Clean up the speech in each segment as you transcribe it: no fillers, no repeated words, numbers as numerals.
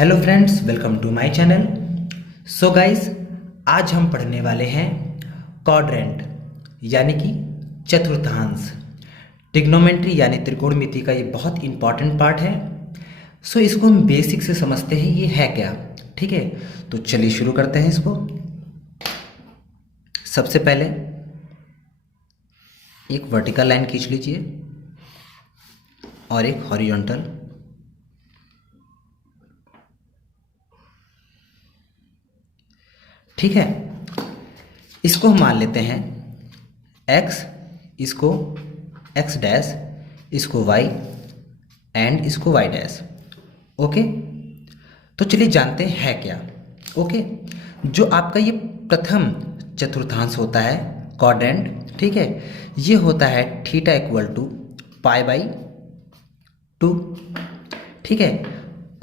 Hello friends, welcome to my channel. So guys, आज हम पढ़ने वाले हैं क्वाड्रेंट यानी कि चतुर्थांश। ट्रिग्नोमेट्री यानी त्रिकोणमिति का ये बहुत इंपॉर्टेंट पार्ट है। सो इसको हम बेसिक से समझते हैं ये है क्या। ठीक है, तो चलिए शुरू करते हैं इसको। सबसे पहले एक वर्टिकल लाइन खींच लीजिए और एक हॉरिजॉन्टल। ठीक है, इसको हम मान लेते हैं x, इसको x डैश, इसको y एंड इसको y डैश। ओके, तो चलिए जानते हैं है क्या। ओके, जो आपका ये प्रथम चतुर्थांश होता है क्वाड्रेंट, ठीक है, ये होता है theta equal to pi by 2। ठीक है,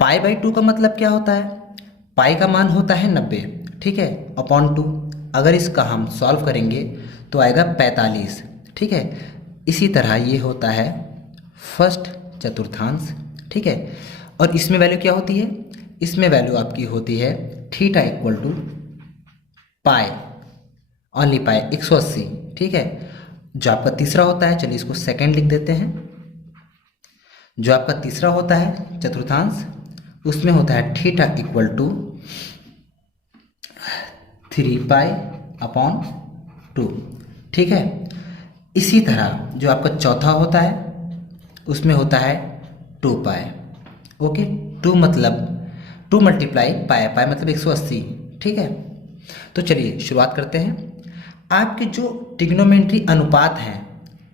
पाई बाई 2 का मतलब क्या होता है? पाई का मान होता है 90, ठीक है, अपॉन 2। अगर इसका हम सॉल्व करेंगे तो आएगा 45। ठीक है, इसी तरह ये होता है फर्स्ट चतुर्थांश। ठीक है, और इसमें वैल्यू क्या होती है? इसमें वैल्यू आपकी होती है theta equal to pi, only pi 180। ठीक है, जो आपका तीसरा होता है, चलिए इसको सेकेंड लिख देते हैं। जो आपका तीसरा होता है चतुर्थांश, उसमें होता है theta equal to 3 pi upon 2। ठीक है, इसी तरह जो आपका चौथा होता है उसमें होता है 2 पाई। ओके, 2 मतलब 2 मल्टीप्लाई पाई, पाई मतलब 180। ठीक है, तो चलिए शुरुआत करते हैं। आपके जो ट्रिग्नोमेट्री अनुपात हैं,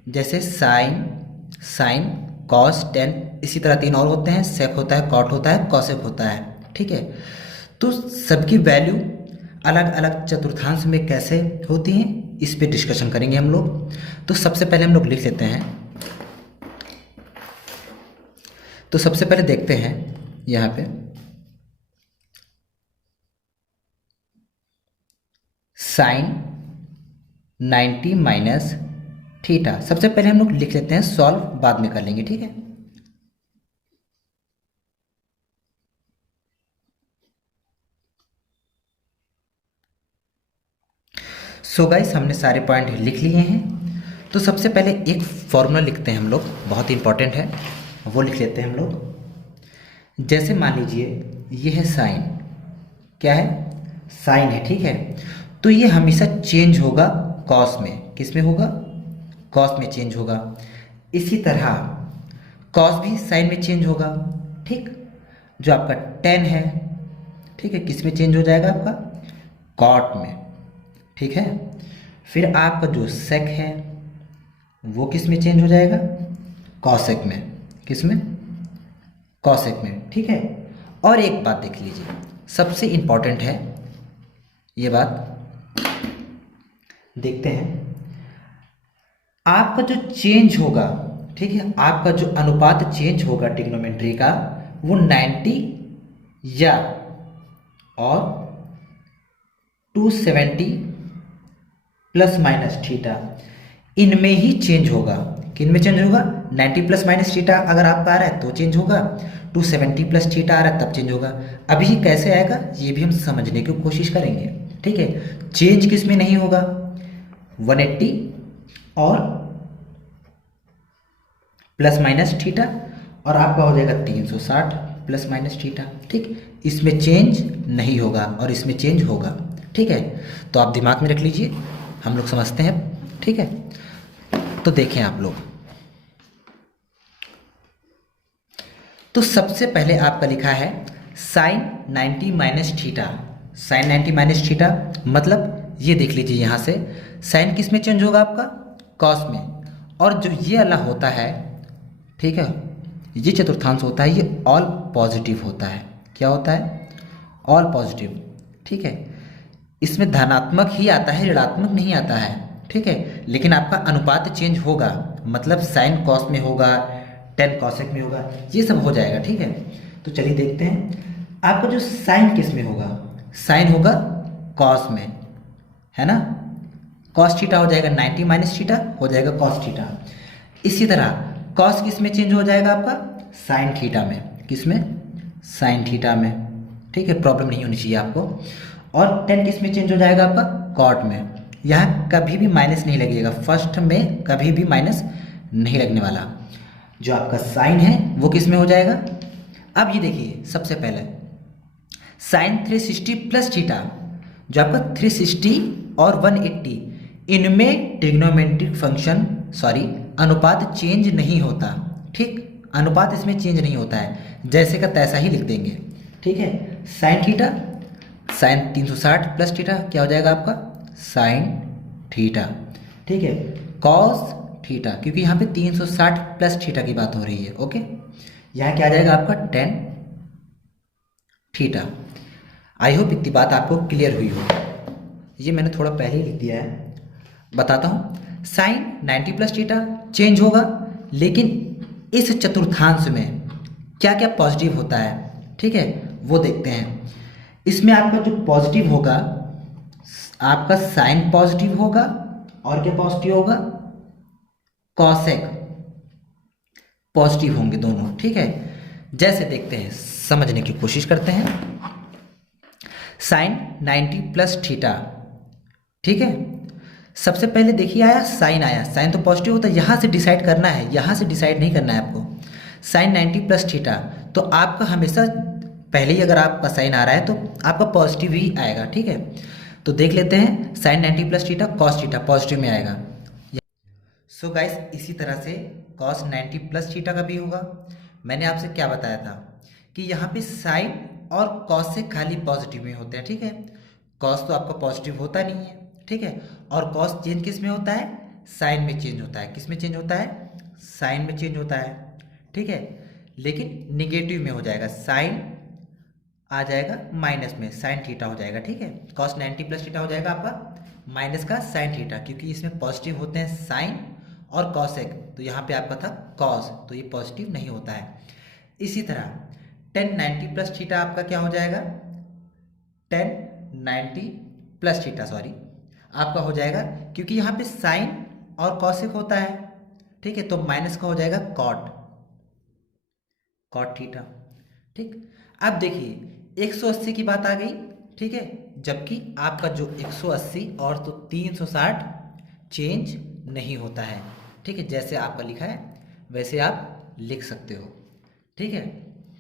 जैसे साइन, कॉस, टेन, इसी तरह 3 और होते हैं, सेक होता है, कॉट होता है, कॉसेक होता है। ठीक है, तो सबकी वैल्यू अलग अलग चतुर्थांश में कैसे होती हैं, इस पे डिस्कशन करेंगे हम लोग। तो सबसे पहले हम लोग लिख लेते हैं। तो सबसे पहले देखते हैं यहाँ पे साइन 90 माइनस थीटा। सबसे पहले हम लोग लिख लेते हैं, सॉल्व बाद में कर लेंगे। ठीक है, सो गाइस, हमने सारे पॉइंट लिख लिए हैं। तो सबसे पहले एक फॉर्मूला लिखते हैं हम लोग, बहुत इंपॉर्टेंट है, वो लिख लेते हैं हम लोग। जैसे मान लीजिए ये है साइन, क्या है? साइन है। ठीक है, तो ये हमेशा चेंज होगा कॉस में। किस में होगा? कॉस में चेंज होगा। इसी तरह कॉस भी साइन में चेंज होगा। ठीक, जो आपका टेन है, ठीक है, किस में चेंज हो जाएगा? आपका कॉट में। ठीक है, फिर आपका जो सेक है वो किस में चेंज हो जाएगा? कॉसेक में। किस में? कॉसेक में। ठीक है, और एक बात देख लीजिए, सबसे इंपॉर्टेंट है ये बात, देखते हैं। आपका जो चेंज होगा, ठीक है, आपका जो अनुपात चेंज होगा ट्रिग्नोमेट्री का, वो 90 या और 270 प्लस माइनस थीटा, इनमें ही चेंज होगा। किन में चेंज होगा? 90 प्लस माइनस थीटा अगर आपका आ रहा है तो चेंज होगा, 270 प्लस थीटा आ रहा है तब चेंज होगा। अभी ये कैसे आएगा ये भी हम समझने की कोशिश करेंगे। ठीक है, चेंज किस में नहीं होगा? 180 और प्लस माइनस थीटा, और आपका हो जाएगा 360 प्लस माइनस थीटा। ठीक, इसमें चेंज नहीं होगा और इसमें चेंज होगा। ठीक है, तो आप दिमाग में रख लीजिए, हम लोग समझते हैं। ठीक है, तो देखें आप लोग। तो सबसे पहले आपका लिखा है sine 90 minus theta. Sine 90 minus theta मतलब ये देख लीजिए, यहाँ से साइन किस में चेंज होगा? आपका कॉस में। और जो ये वाला होता है, ठीक है, ये चतुर्थांश होता है, ये ऑल पॉजिटिव होता है। क्या होता है? All positive. ठीक है, इसमें धनात्मक ही आता है, ऋणात्मक नहीं आता है। ठीक है, लेकिन आपका अनुपात चेंज होगा, मतलब साइन कॉस में होगा, टेन कॉसेक में होगा, ये सब हो जाएगा। ठीक है, तो चलिए देखते हैं। आपका जो साइन किस में होगा? साइन होगा कॉस में, है ना। कॉस थीटा हो जाएगा 90 माइनस थीटा, हो जाएगा कॉस थीटा। इसी तरह कॉस किस में चेंज हो जाएगा? आपका साइन थीटा में। किस में? साइन थीटा में। ठीक है, प्रॉब्लम नहीं होनी चाहिए आपको। और टेन किस में चेंज हो जाएगा आपका, कॉट में। यहाँ कभी भी माइनस नहीं लगेगा, फर्स्ट में कभी भी माइनस नहीं लगने वाला। जो आपका साइन है वो किस में हो जाएगा। अब ये देखिए, सबसे पहले साइन 360 प्लस थीटा, जो आपका 360 और 180 इनमें ट्रिग्नोमेट्रिक फंक्शन अनुपात चेंज नहीं होता। ठीक, अनुपात इसमें चेंज नहीं होता है, जैसे का तैसा ही लिख देंगे। ठीक है, sine theta, sine 360 plus theta क्या हो जाएगा आपका, साइन थीटा। ठीक है, कॉस थीटा, क्योंकि यहाँ पे 360 प्लस थीटा की बात हो रही है। ओके, यहाँ क्या आ जाएगा आपका, टेन थीटा। आई होप इतनी बात आपको क्लियर हुई हो। ये मैंने थोड़ा पहले ही लिख दिया है, बताता हूँ। साइन 90 प्लस थीटा चेंज होगा, लेकिन इस चतुर्थांश में क्या क्या पॉजिटिव होता है, ठीक है, वो देखते हैं। इसमें आपका जो पॉजिटिव होगा, आपका साइन पॉजिटिव होगा, और क्या पॉजिटिव होगा, कॉसेक पॉजिटिव होंगे दोनों। ठीक है, जैसे देखते हैं, समझने की कोशिश करते हैं। साइन 90 प्लस थीटा, ठीक है, सबसे पहले देखिए आया साइन, आया साइन तो पॉजिटिव होता है, यहाँ से डिसाइड करना है, यहाँ से डिसाइड नहीं करना है आपको। साइन 90 प्लस थीटा, तो आपका हमेशा पहले ही अगर आपका साइन आ रहा है तो आपका पॉजिटिव ही आएगा। ठीक है, तो देख लेते हैं, sine 90 plus theta cos theta positive में आएगा। सो गाइस, इसी तरह से कॉस 90 प्लस थीटा का भी होगा। मैंने आपसे क्या बताया था कि यहाँ पे साइन और कॉस से खाली पॉजिटिव में होते हैं। ठीक है, कॉस तो आपका पॉजिटिव होता नहीं है। ठीक है, और कॉस चेंज किस में होता है, साइन में चेंज होता है। किस में चेंज होता है, साइन में चेंज होता है। ठीक है, लेकिन निगेटिव में हो जाएगा, साइन आ जाएगा माइनस में, साइन थीटा हो जाएगा। ठीक है, कॉस 90 प्लस थीटा हो जाएगा आपका माइनस का साइन थीटा, क्योंकि इसमें पॉजिटिव होते हैं साइन और कॉसेक, तो यहाँ पे आपका था कॉस, तो ये पॉजिटिव नहीं होता है। इसी तरह टेन 90 प्लस थीटा आपका क्या हो जाएगा, टेन 90 प्लस थीटा आपका हो जाएगा, क्योंकि यहाँ पे साइन और कॉसेक होता है। ठीक है, तो माइनस का हो जाएगा कॉट, कॉट थीटा। ठीक, अब देखिए 180 की बात आ गई। ठीक है, जबकि आपका जो 180 और तो 360 चेंज नहीं होता है। ठीक है, जैसे आपका लिखा है वैसे आप लिख सकते हो। ठीक है,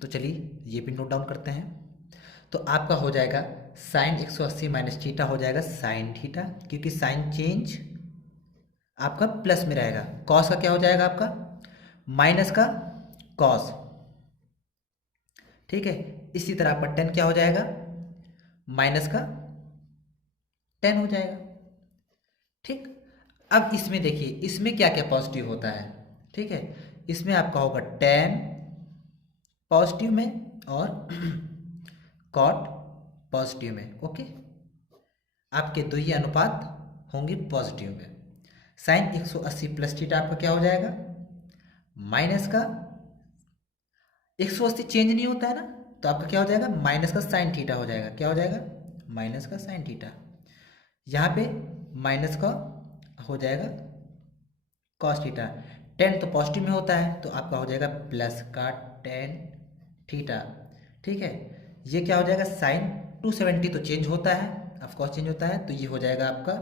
तो चलिए ये भी नोट डाउन करते हैं। तो आपका हो जाएगा साइन 180 माइनस थीटा हो जाएगा साइन थीटा, क्योंकि साइन चेंज आपका प्लस में रहेगा। कॉस का क्या हो जाएगा आपका, माइनस का कॉस। ठीक है, इसी तरह आपका टेन क्या हो जाएगा, माइनस का टेन हो जाएगा। ठीक, अब इसमें देखिए, इसमें क्या क्या पॉजिटिव होता है। ठीक है, इसमें आपका होगा टेन पॉजिटिव में और कॉट पॉजिटिव में। ओके, आपके दो ही अनुपात होंगे पॉजिटिव में। साइन 180 प्लस थीटा आपका क्या हो जाएगा, माइनस का 180 चेंज नहीं होता है ना, तो आपका क्या हो जाएगा, माइनस का साइन थीटा हो जाएगा। क्या हो जाएगा, माइनस का साइन थीटा। यहाँ पे माइनस का हो जाएगा कॉस थीटा। टेन तो पॉजिटिव में होता है, तो आपका हो जाएगा प्लस का टेन थीटा। ठीक है, ये क्या हो जाएगा, साइन 270 तो चेंज होता है, ऑफकोर्स चेंज होता है, तो ये हो जाएगा आपका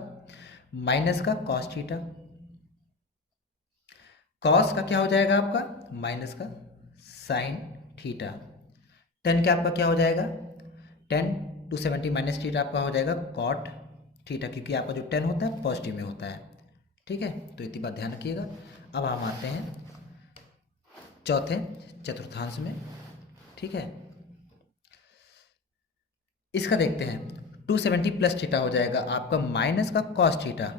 माइनस का कॉस थीटा। कॉस का क्या हो जाएगा आपका, माइनस का साइन थीटा। टेन का आपका क्या हो जाएगा, टेन 270 माइनस थीटा आपका हो जाएगा कॉट थीटा, क्योंकि आपका जो टेन होता है पॉजिटिव में होता है। ठीक है, तो इतनी बात ध्यान रखिएगा। अब हम आते हैं चौथे चतुर्थांश में। ठीक है, इसका देखते हैं। 270 प्लस थीटा हो जाएगा आपका माइनस का कॉस थीटा।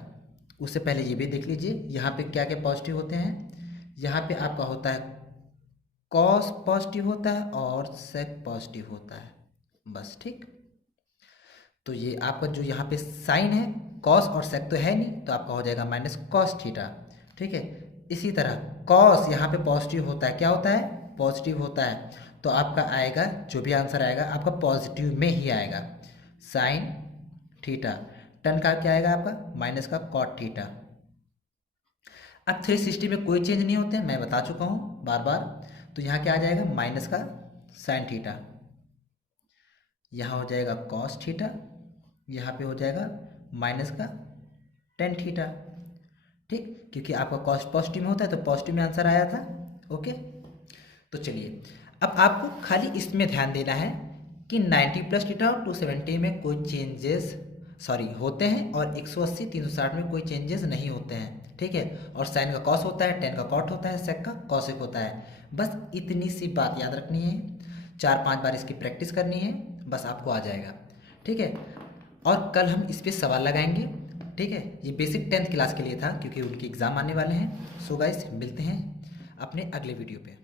उससे पहले ये भी देख लीजिए, यहाँ पे क्या क्या पॉजिटिव होते हैं। यहाँ पे आपका होता है कॉस पॉजिटिव होता है और सेक पॉजिटिव होता है, बस। ठीक, तो ये आपका जो यहाँ पे साइन है, कॉस और सेक तो है नहीं, तो आपका हो जाएगा माइनस कॉस थीटा। ठीक है, इसी तरह कॉस यहाँ पे पॉजिटिव होता है, क्या होता है, पॉजिटिव होता है, तो आपका आएगा जो भी आंसर आएगा आपका पॉजिटिव में ही आएगा, साइन थीटा। टन का क्या आएगा आपका, माइनस का कॉट थीटा। अब 360 में कोई चेंज नहीं होते, मैं बता चुका हूँ बार बार, तो यहाँ क्या आ जाएगा, माइनस का साइन थीटा। यहाँ हो जाएगा कॉस थीटा, यहाँ पे हो जाएगा माइनस का टेन थीटा। ठीक, क्योंकि आपका कॉस पॉजिटिव में होता है तो पॉजिटिव में आंसर आया था। ओके, तो चलिए अब आपको खाली इसमें ध्यान देना है कि 90 प्लस थीटा और 270 में कोई चेंजेस होते हैं और 180 360 में कोई चेंजेस नहीं होते हैं। ठीक है, और साइन का कॉस होता है, टेन का कॉट होता है, सेक का कॉसेक होता है। बस इतनी सी बात याद रखनी है, 4-5 बार इसकी प्रैक्टिस करनी है, बस आपको आ जाएगा। ठीक है, और कल हम इस पर सवाल लगाएंगे। ठीक है, ये बेसिक 10th क्लास के लिए था क्योंकि उनके एग्ज़ाम आने वाले हैं। सो गाइस, मिलते हैं अपने अगले वीडियो पे।